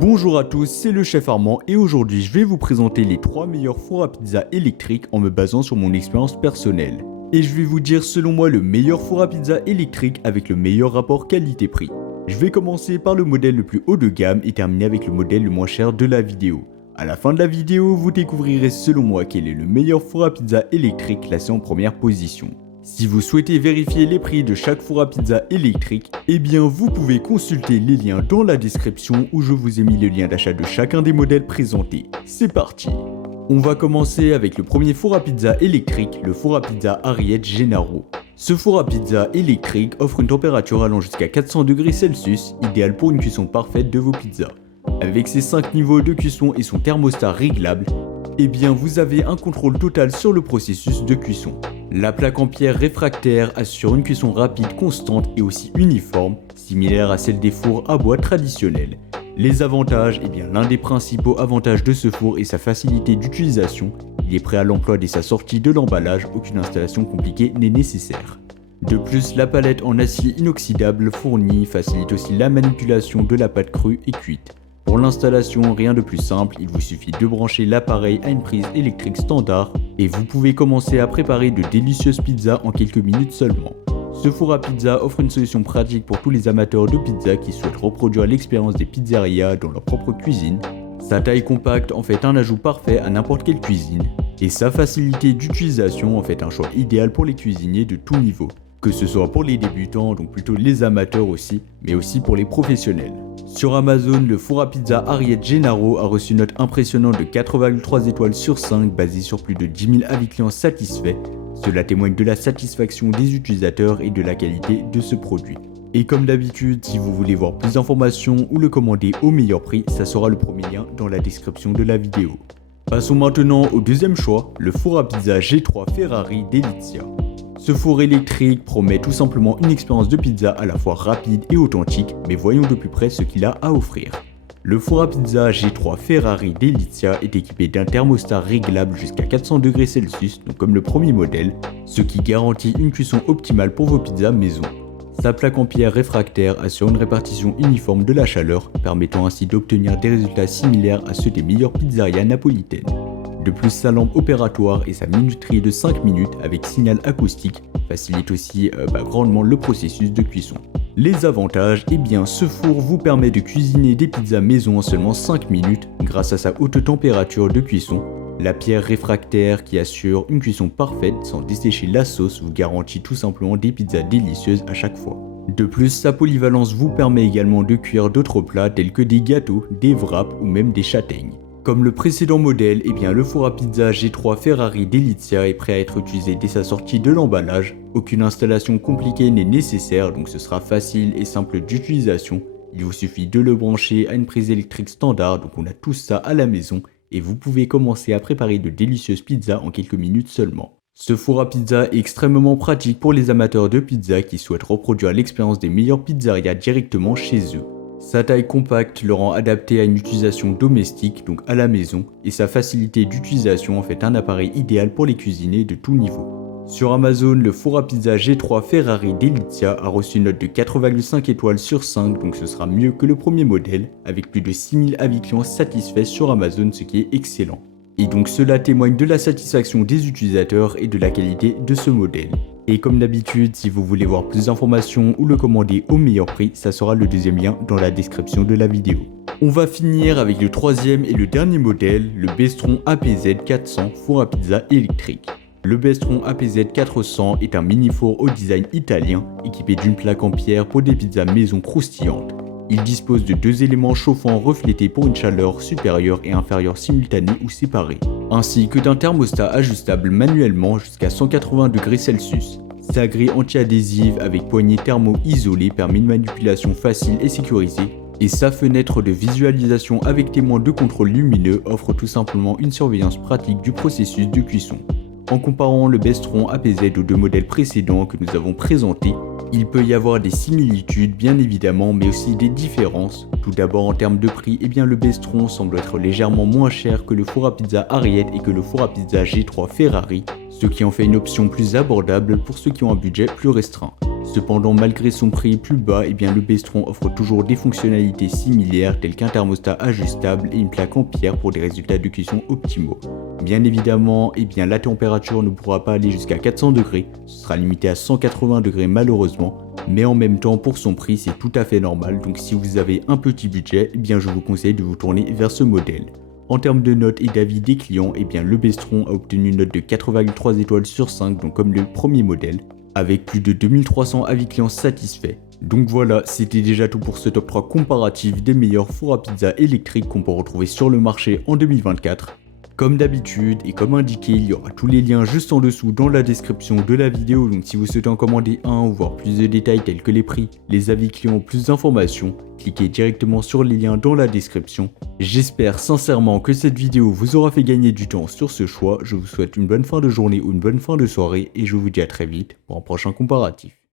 Bonjour à tous, c'est le chef Armand et aujourd'hui je vais vous présenter les 3 meilleurs fours à pizza électriques en me basant sur mon expérience personnelle. Et je vais vous dire selon moi le meilleur four à pizza électrique avec le meilleur rapport qualité-prix. Je vais commencer par le modèle le plus haut de gamme et terminer avec le modèle le moins cher de la vidéo. À la fin de la vidéo, vous découvrirez selon moi quel est le meilleur four à pizza électrique classé en première position. Si vous souhaitez vérifier les prix de chaque four à pizza électrique, eh bien vous pouvez consulter les liens dans la description où je vous ai mis le lien d'achat de chacun des modèles présentés. C'est parti! On va commencer avec le premier four à pizza électrique, le four à pizza Ariete Gennaro. Ce four à pizza électrique offre une température allant jusqu'à 400 degrés Celsius, idéale pour une cuisson parfaite de vos pizzas. Avec ses 5 niveaux de cuisson et son thermostat réglable, eh bien vous avez un contrôle total sur le processus de cuisson. La plaque en pierre réfractaire assure une cuisson rapide, constante et aussi uniforme, similaire à celle des fours à bois traditionnels. Les avantages, eh bien l'un des principaux avantages de ce four est sa facilité d'utilisation. Il est prêt à l'emploi dès sa sortie de l'emballage, aucune installation compliquée n'est nécessaire. De plus, la palette en acier inoxydable fournie facilite aussi la manipulation de la pâte crue et cuite. Pour l'installation, rien de plus simple, il vous suffit de brancher l'appareil à une prise électrique standard et vous pouvez commencer à préparer de délicieuses pizzas en quelques minutes seulement. Ce four à pizza offre une solution pratique pour tous les amateurs de pizza qui souhaitent reproduire l'expérience des pizzerias dans leur propre cuisine. Sa taille compacte en fait un ajout parfait à n'importe quelle cuisine et sa facilité d'utilisation en fait un choix idéal pour les cuisiniers de tout niveau. Que ce soit pour les débutants, donc plutôt les amateurs aussi, mais aussi pour les professionnels. Sur Amazon, le four à pizza Ariete Gennaro a reçu une note impressionnante de 4,3 étoiles sur 5 basée sur plus de 10 000 avis clients satisfaits. Cela témoigne de la satisfaction des utilisateurs et de la qualité de ce produit. Et comme d'habitude, si vous voulez voir plus d'informations ou le commander au meilleur prix, ça sera le premier lien dans la description de la vidéo. Passons maintenant au deuxième choix, le four à pizza G3 Ferrari Delizia. Ce four électrique promet tout simplement une expérience de pizza à la fois rapide et authentique, mais voyons de plus près ce qu'il a à offrir. Le four à pizza G3 Ferrari Delizia est équipé d'un thermostat réglable jusqu'à 400 degrés Celsius, donc comme le premier modèle, ce qui garantit une cuisson optimale pour vos pizzas maison. Sa plaque en pierre réfractaire assure une répartition uniforme de la chaleur, permettant ainsi d'obtenir des résultats similaires à ceux des meilleures pizzerias napolitaines. De plus, sa lampe opératoire et sa minuterie de 5 minutes avec signal acoustique facilitent aussi grandement le processus de cuisson. Les avantages, eh bien ce four vous permet de cuisiner des pizzas maison en seulement 5 minutes grâce à sa haute température de cuisson. La pierre réfractaire qui assure une cuisson parfaite sans dessécher la sauce vous garantit tout simplement des pizzas délicieuses à chaque fois. De plus, sa polyvalence vous permet également de cuire d'autres plats tels que des gâteaux, des wraps ou même des châtaignes. Comme le précédent modèle, eh bien le four à pizza G3 Ferrari Delizia est prêt à être utilisé dès sa sortie de l'emballage. Aucune installation compliquée n'est nécessaire, donc ce sera facile et simple d'utilisation. Il vous suffit de le brancher à une prise électrique standard, donc on a tout ça à la maison, et vous pouvez commencer à préparer de délicieuses pizzas en quelques minutes seulement. Ce four à pizza est extrêmement pratique pour les amateurs de pizza qui souhaitent reproduire l'expérience des meilleures pizzerias directement chez eux. Sa taille compacte le rend adapté à une utilisation domestique, donc à la maison, et sa facilité d'utilisation en fait un appareil idéal pour les cuisiniers de tout niveau. Sur Amazon, le four à pizza G3 Ferrari Delizia a reçu une note de 4,5 étoiles sur 5, donc ce sera mieux que le premier modèle, avec plus de 6000 avis clients satisfaits sur Amazon, ce qui est excellent. Et donc cela témoigne de la satisfaction des utilisateurs et de la qualité de ce modèle. Et comme d'habitude, si vous voulez voir plus d'informations ou le commander au meilleur prix, ça sera le deuxième lien dans la description de la vidéo. On va finir avec le troisième et le dernier modèle, le Bestron APZ 400 four à pizza électrique. Le Bestron APZ 400 est un mini four au design italien, équipé d'une plaque en pierre pour des pizzas maison croustillantes. Il dispose de 2 éléments chauffants reflétés pour une chaleur supérieure et inférieure simultanée ou séparée, ainsi que d'un thermostat ajustable manuellement jusqu'à 180 degrés Celsius. Sa grille anti-adhésive avec poignée thermo-isolée permet une manipulation facile et sécurisée, et sa fenêtre de visualisation avec témoin de contrôle lumineux offre tout simplement une surveillance pratique du processus de cuisson. En comparant le Bestron APZ aux deux modèles précédents que nous avons présentés, il peut y avoir des similitudes bien évidemment, mais aussi des différences. Tout d'abord en termes de prix, eh bien le Bestron semble être légèrement moins cher que le four à pizza Ariete et que le four à pizza G3 Ferrari, ce qui en fait une option plus abordable pour ceux qui ont un budget plus restreint. Cependant, malgré son prix plus bas, le Bestron offre toujours des fonctionnalités similaires telles qu'un thermostat ajustable et une plaque en pierre pour des résultats de cuisson optimaux. Bien évidemment, la température ne pourra pas aller jusqu'à 400 degrés, ce sera limité à 180 degrés malheureusement, mais en même temps pour son prix c'est tout à fait normal, donc si vous avez un petit budget, je vous conseille de vous tourner vers ce modèle. En termes de notes et d'avis des clients, le Bestron a obtenu une note de 4,3 étoiles sur 5, donc comme le premier modèle, avec plus de 2300 avis clients satisfaits. Donc voilà, c'était déjà tout pour ce top 3 comparatif des meilleurs fours à pizza électriques qu'on peut retrouver sur le marché en 2024. Comme d'habitude et comme indiqué, il y aura tous les liens juste en dessous dans la description de la vidéo, donc si vous souhaitez en commander un ou voir plus de détails tels que les prix, les avis clients, plus d'informations, cliquez directement sur les liens dans la description. J'espère sincèrement que cette vidéo vous aura fait gagner du temps sur ce choix, je vous souhaite une bonne fin de journée ou une bonne fin de soirée et je vous dis à très vite pour un prochain comparatif.